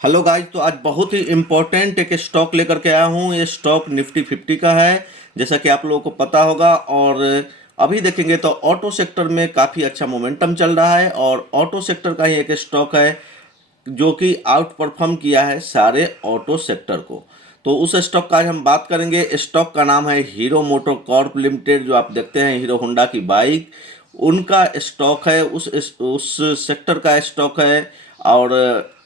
Hello guys. तो आज बहुत ही इम्पोर्टेंट एक स्टॉक लेकर के आया हूँ। ये स्टॉक निफ्टी 50 का है, जैसा कि आप लोगों को पता होगा। और अभी देखेंगे तो ऑटो सेक्टर में काफ़ी अच्छा मोमेंटम चल रहा है और ऑटो सेक्टर का ही एक स्टॉक है जो कि आउट परफॉर्म किया है सारे ऑटो सेक्टर को। तो उस स्टॉक का आज हम बात करेंगे। स्टॉक का नाम है हीरो मोटो कॉर्प लिमिटेड। जो आप देखते हैं हीरो होंडा की बाइक, उनका स्टॉक है, उस सेक्टर का स्टॉक है। और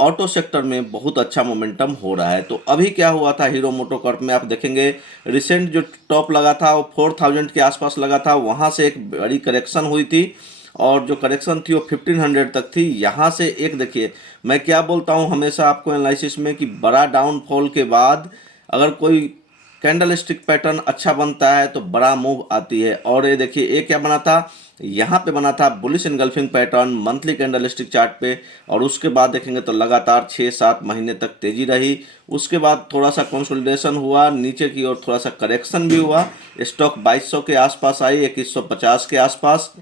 ऑटो सेक्टर में बहुत अच्छा मोमेंटम हो रहा है। तो अभी क्या हुआ था हीरो मोटो कॉर्प में, आप देखेंगे रिसेंट जो टॉप लगा था वो 4000 के आसपास लगा था। वहाँ से एक बड़ी करेक्शन हुई थी और जो करेक्शन थी वो 1500 तक थी। यहाँ से एक देखिए, मैं क्या बोलता हूँ हमेशा आपको एनालिसिस में कि बड़ा डाउनफॉल के बाद अगर कोई कैंडल स्टिक पैटर्न अच्छा बनता है तो बड़ा मूव आती है। और ये देखिए ये क्या बना था, यहाँ पे बना था bullish engulfing pattern monthly candle stick chart पे। और उसके बाद देखेंगे तो लगातार 6-7 महीने तक तेजी रही। उसके बाद थोड़ा सा कंसोलिडेशन हुआ, नीचे की ओर थोड़ा सा करेक्शन भी हुआ। स्टॉक 2200 के आसपास आई, 2150 के आसपास।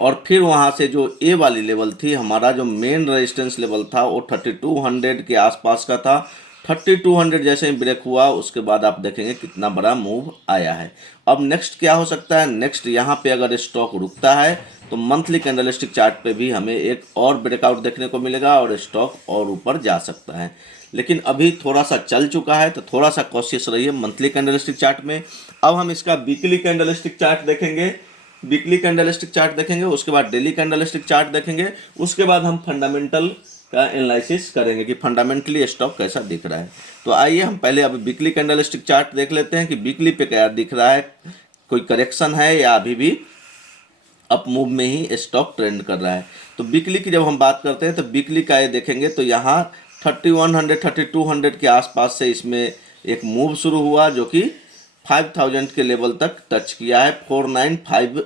और फिर वहाँ से जो ए वाली लेवल थी, हमारा जो मेन रेजिस्टेंस लेवल था वो 3200 के आसपास का था। 3200 जैसे ही ब्रेक हुआ उसके बाद आप देखेंगे कितना बड़ा मूव आया है। अब नेक्स्ट क्या हो सकता है, नेक्स्ट यहाँ पे अगर स्टॉक रुकता है तो मंथली कैंडलस्टिक चार्ट पे भी हमें एक और ब्रेकआउट देखने को मिलेगा और स्टॉक और ऊपर जा सकता है। लेकिन अभी थोड़ा सा चल चुका है तो थोड़ा सा कॉशियस रहिए मंथली कैंडलस्टिक चार्ट में। अब हम इसका वीकली कैंडलस्टिक चार्ट देखेंगे। वीकली कैंडलस्टिक चार्ट देखेंगे, उसके बाद डेली कैंडलस्टिक चार्ट देखेंगे, उसके बाद हम फंडामेंटल का एनालिसिस करेंगे कि फंडामेंटली स्टॉक कैसा दिख रहा है। तो आइए हम पहले अब वीकली कैंडलस्टिक चार्ट देख लेते हैं कि वीकली पे क्या दिख रहा है, कोई करेक्शन है या अभी भी अप मूव में ही स्टॉक ट्रेंड कर रहा है। तो वीकली की जब हम बात करते हैं तो वीकली का ये देखेंगे तो यहाँ 3100 3200 के आसपास से इसमें एक मूव शुरू हुआ जो कि 5000 के लेवल तक टच किया है। 4950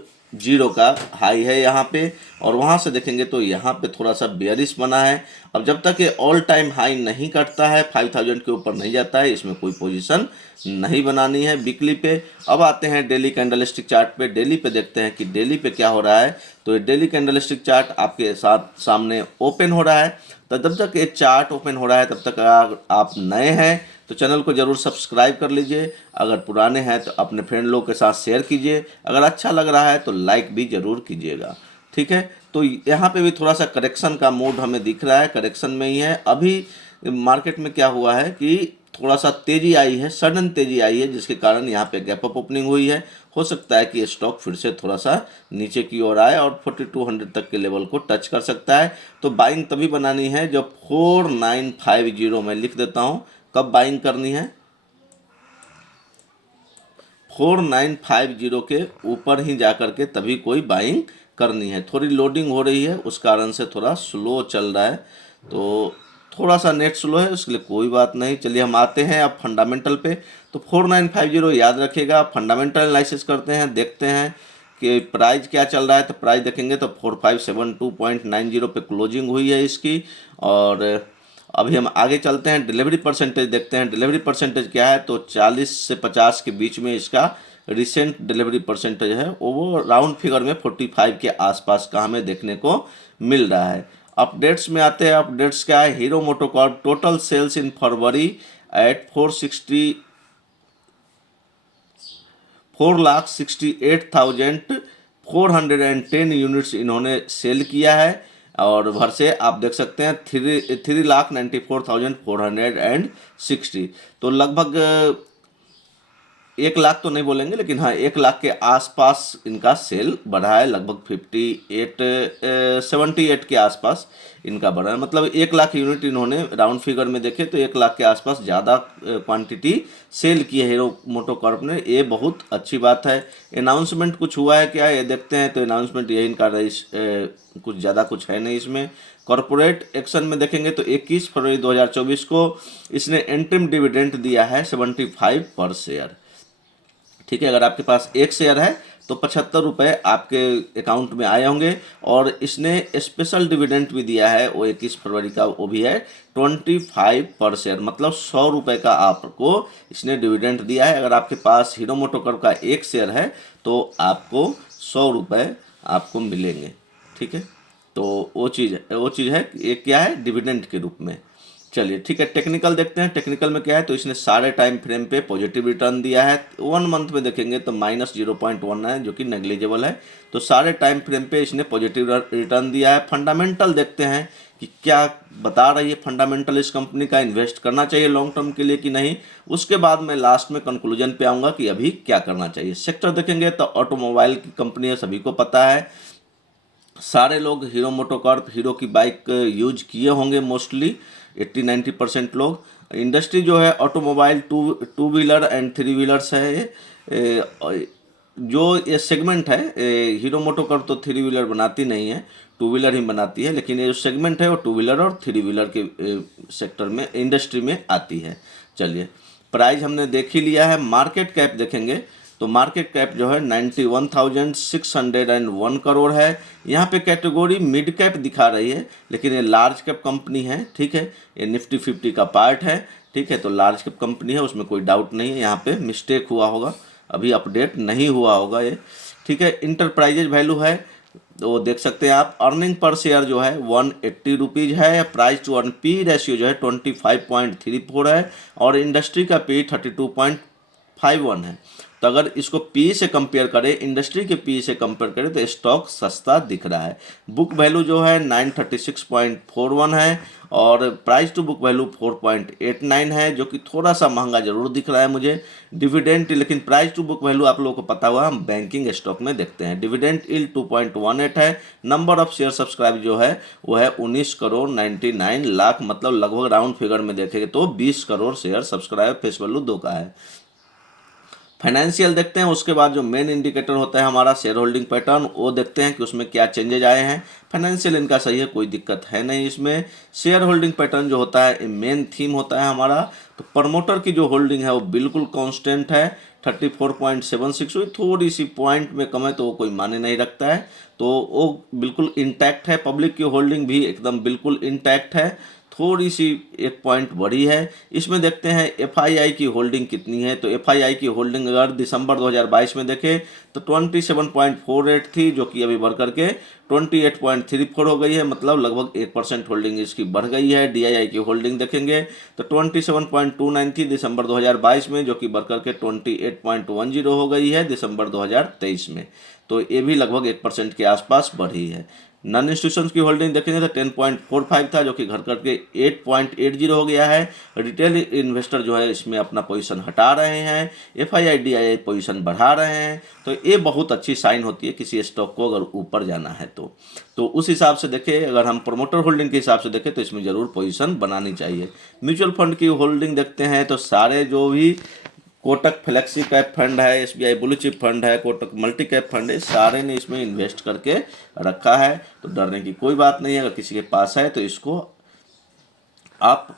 का हाई है यहाँ पे। और वहाँ से देखेंगे तो यहाँ पे थोड़ा सा बेयरिश बना है। अब जब तक ये ऑल टाइम हाई नहीं कटता है, 5000 के ऊपर नहीं जाता है, इसमें कोई पोजीशन नहीं बनानी है वीकली पे। अब आते हैं डेली कैंडलस्टिक चार्ट पे। डेली पे देखते हैं कि डेली पे क्या हो रहा है। तो ये डेली कैंडलस्टिक चार्ट आपके साथ सामने ओपन हो रहा है। तो जब तक ये चार्ट ओपन हो रहा है तब तक अगर आप नए हैं तो चैनल को ज़रूर सब्सक्राइब कर लीजिए। अगर पुराने हैं तो अपने फ्रेंड लोग के साथ शेयर कीजिए। अगर अच्छा लग रहा है तो लाइक भी ज़रूर कीजिएगा। ठीक है, तो यहाँ पे भी थोड़ा सा करेक्शन का मूड हमें दिख रहा है, करेक्शन में ही है। अभी मार्केट में क्या हुआ है कि थोड़ा सा तेज़ी आई है, सडन तेज़ी आई है, जिसके कारण यहाँ पे गैप अप ओपनिंग हुई है। हो सकता है कि स्टॉक फिर से थोड़ा सा नीचे की ओर आए और 4200 तक के लेवल को टच कर सकता है। तो बाइंग तभी बनानी है जब 4950, मैं लिख देता हूँ कब बाइंग करनी है। 4950 के ऊपर ही जा कर के तभी कोई बाइंग करनी है। थोड़ी लोडिंग हो रही है, उस कारण से थोड़ा स्लो चल रहा है। तो थोड़ा सा नेट स्लो है, उसके लिए कोई बात नहीं। चलिए हम आते हैं अब फंडामेंटल पे। तो 4950 याद रखिएगा। फंडामेंटल एनालिसिस करते हैं, देखते हैं कि प्राइस क्या चल रहा है। तो प्राइस देखेंगे तो 4572.90 पे क्लोजिंग हुई है इसकी। और अभी हम आगे चलते हैं, डिलीवरी परसेंटेज देखते हैं। डिलीवरी परसेंटेज क्या है, तो 40 से 50 के बीच में इसका रिसेंट डिलीवरी परसेंटेज है वो राउंड फिगर में 45 के आसपास का हमें देखने को मिल रहा है। अपडेट्स में आते हैं। अपडेट्स क्या है, हीरो मोटोकॉर्प टोटल सेल्स इन फरवरी एट 4,68,410 यूनिट्स इन्होंने सेल किया है। और भर से आप देख सकते हैं 3,94,460। तो लगभग 1 लाख तो नहीं बोलेंगे, लेकिन हाँ 1 लाख के आसपास इनका सेल बढ़ा है। लगभग 78 के आसपास इनका बढ़ा है। मतलब 1 लाख यूनिट इन्होंने राउंड फिगर में देखे तो 1 लाख के आसपास ज़्यादा क्वांटिटी सेल की है हीरो मोटोकॉर्प ने। ये बहुत अच्छी बात है। अनाउंसमेंट कुछ हुआ है क्या, ये देखते हैं। तो अनाउंसमेंट यही इनका कुछ ज़्यादा कुछ है नहीं इसमें। कॉरपोरेट एक्शन में देखेंगे तो 21 फरवरी 2024 को इसने एंट्रीम डिविडेंड दिया है 75 पर शेयर। ठीक है, अगर आपके पास एक शेयर है तो 75 रुपये आपके अकाउंट में आए होंगे। और इसने स्पेशल डिविडेंड भी दिया है वो 21 फरवरी का, वो भी है 25 पर शेयर, मतलब 100 रुपये का आपको इसने डिविडेंड दिया है। अगर आपके पास हीरो मोटोकॉर्प का एक शेयर है तो आपको 100 रुपये आपको मिलेंगे। ठीक है, तो वो चीज़ है, ये क्या है, डिविडेंड के रूप में। चलिए ठीक है, टेक्निकल देखते हैं। टेक्निकल में क्या है, तो इसने सारे टाइम फ्रेम पे पॉजिटिव रिटर्न दिया है। 1 मंथ में देखेंगे तो -0.1 है, जो कि नेग्लिजिबल है। तो सारे टाइम फ्रेम पे इसने पॉजिटिव रिटर्न दिया है। फंडामेंटल देखते हैं कि क्या बता रही है फंडामेंटल इस कंपनी का, इन्वेस्ट करना चाहिए लॉन्ग टर्म के लिए कि नहीं। उसके बाद मैं लास्ट में कंक्लूजन पे आऊँगा कि अभी क्या करना चाहिए। सेक्टर देखेंगे तो ऑटोमोबाइल की कंपनी है, सभी को पता है। सारे लोग हीरो मोटोकॉर्प, हीरो की बाइक यूज किए होंगे मोस्टली, 80-90% लोग। इंडस्ट्री जो है automobile, two wheeler and three wheelers है जो ये सेगमेंट है। हीरो मोटोकॉर्प तो थ्री व्हीलर बनाती नहीं है, टू व्हीलर ही बनाती है, लेकिन ये जो सेगमेंट है वो टू व्हीलर और थ्री व्हीलर के सेक्टर में, इंडस्ट्री में आती है। चलिए, प्राइस हमने देख ही लिया है। मार्केट कैप देखेंगे तो मार्केट कैप जो है 91,601 करोड़ है। यहाँ पे कैटेगरी मिड कैप दिखा रही है, लेकिन ये लार्ज कैप कंपनी है, ठीक है। ये निफ्टी 50 का पार्ट है, ठीक है। तो लार्ज कैप कंपनी है, उसमें कोई डाउट नहीं है। यहाँ पे मिस्टेक हुआ होगा, अभी अपडेट नहीं हुआ होगा ये, ठीक है। इंटरप्राइजेज वैल्यू है तो देख सकते हैं आप। अर्निंग पर शेयर जो है 180 रुपीज़ है। Price to earn P ratio जो है 25.34 है, और इंडस्ट्री का पी 32.51 है। तो अगर इसको पी से कंपेयर करें, इंडस्ट्री के पी से कंपेयर करें, तो स्टॉक सस्ता दिख रहा है। बुक वैल्यू जो है 936.41 है, और प्राइस टू बुक वैल्यू 4.89 है, जो कि थोड़ा सा महंगा जरूर दिख रहा है मुझे। डिविडेंड, लेकिन प्राइस टू बुक वैल्यू आप लोगों को पता हुआ, हम बैंकिंग स्टॉक में देखते हैं। डिविडेंड यील्ड 2.18 है। नंबर ऑफ शेयर सब्सक्राइब जो है वो है 19,99 लाख, मतलब लगभग राउंड फिगर में देखेंगे तो 20 crore share subscribe face value 2 का है। फाइनेंशियल देखते हैं, उसके बाद जो मेन इंडिकेटर होता है हमारा शेयर होल्डिंग पैटर्न, वो देखते हैं कि उसमें क्या चेंजेज आए हैं। फाइनेंशियल इनका सही है, कोई दिक्कत है नहीं इसमें। शेयर होल्डिंग पैटर्न जो होता है मेन थीम होता है हमारा। तो प्रमोटर की जो होल्डिंग है वो बिल्कुल कांस्टेंट है, 34.76 हुई। थोड़ी सी पॉइंट में कम है तो वो कोई माने नहीं रखता है, तो वो बिल्कुल इंटैक्ट है। पब्लिक की होल्डिंग भी एकदम बिल्कुल इंटैक्ट है, थोड़ी सी 1 पॉइंट बढ़ी है। इसमें देखते हैं एफआईआई की होल्डिंग कितनी है। तो एफआईआई की होल्डिंग अगर दिसंबर 2022 में देखें तो 27.48 थी, जो कि अभी बढ़ करके 28.34 हो गई है, मतलब लगभग 1% होल्डिंग इसकी बढ़ गई है। डीआईआई की होल्डिंग देखेंगे तो 27.29 थी दिसंबर 2022 में, जो कि बढ़ करके 28.10 हो गई है दिसंबर 2023 में। तो ये भी लगभग 1% के आसपास बढ़ी है। नॉन इंस्टीट्यूशंस की होल्डिंग देखेंगे तो 10.45 था, जो कि घर करके 8.80 हो गया है। रिटेल इन्वेस्टर जो है इसमें अपना पोजीशन हटा रहे हैं, एफआईआई डीआईआई पोजीशन बढ़ा रहे हैं। तो ये बहुत अच्छी साइन होती है किसी स्टॉक को अगर ऊपर जाना है तो उस हिसाब से देखें। अगर हम प्रमोटर होल्डिंग के हिसाब से देखें तो इसमें ज़रूर पोजीशन बनानी चाहिए। म्यूचुअल फंड की होल्डिंग देखते हैं तो सारे जो भी कोटक फ्लेक्सी कैप फंड है, एसबीआई ब्लू चिप फंड है, कोटक मल्टी कैप फंड है, सारे ने इसमें इन्वेस्ट करके रखा है। तो डरने की कोई बात नहीं है। अगर किसी के पास है तो इसको आप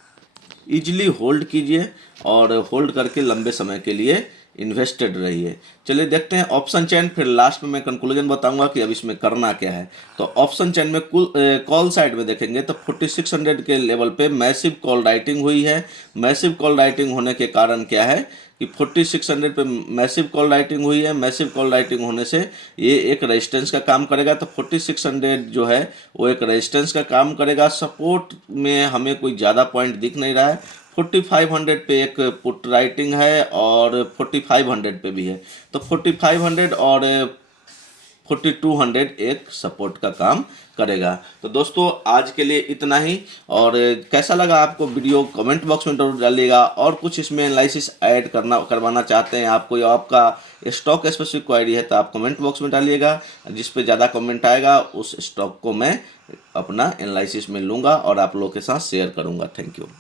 इजीली होल्ड कीजिए और होल्ड करके लंबे समय के लिए इन्वेस्टेड रहिए। चलिए देखते हैं ऑप्शन चेन, फिर लास्ट में मैं कंक्लूजन बताऊंगा कि अब इसमें करना क्या है। तो ऑप्शन चेन में कॉल साइड में देखेंगे तो 4600 के लेवल पे मैसिव कॉल राइटिंग हुई है। मैसिव कॉल राइटिंग होने के कारण क्या है कि 4600 पे मैसिव कॉल राइटिंग हुई है। मैसिव कॉल राइटिंग होने से ये एक रेजिस्टेंस का काम करेगा। तो 4600 जो है वो एक रेजिस्टेंस का काम करेगा। सपोर्ट में हमें कोई ज़्यादा पॉइंट दिख नहीं रहा है। 4500 पे एक पुट राइटिंग है और 4500 पे भी है। तो 4500 और 4200 एक सपोर्ट का काम करेगा। तो दोस्तों आज के लिए इतना ही, और कैसा लगा आपको वीडियो कमेंट बॉक्स में जरूर डालिएगा। और कुछ इसमें एनालिसिस ऐड करवाना चाहते हैं आप, कोई आपका स्टॉक स्पेसिफिक क्वेरी है तो आप कमेंट बॉक्स में डालिएगा। जिस पे ज़्यादा कमेंट आएगा उस स्टॉक को मैं अपना एनालिसिस में लूँगा और आप लोगों के साथ शेयर करूँगा। Thank you.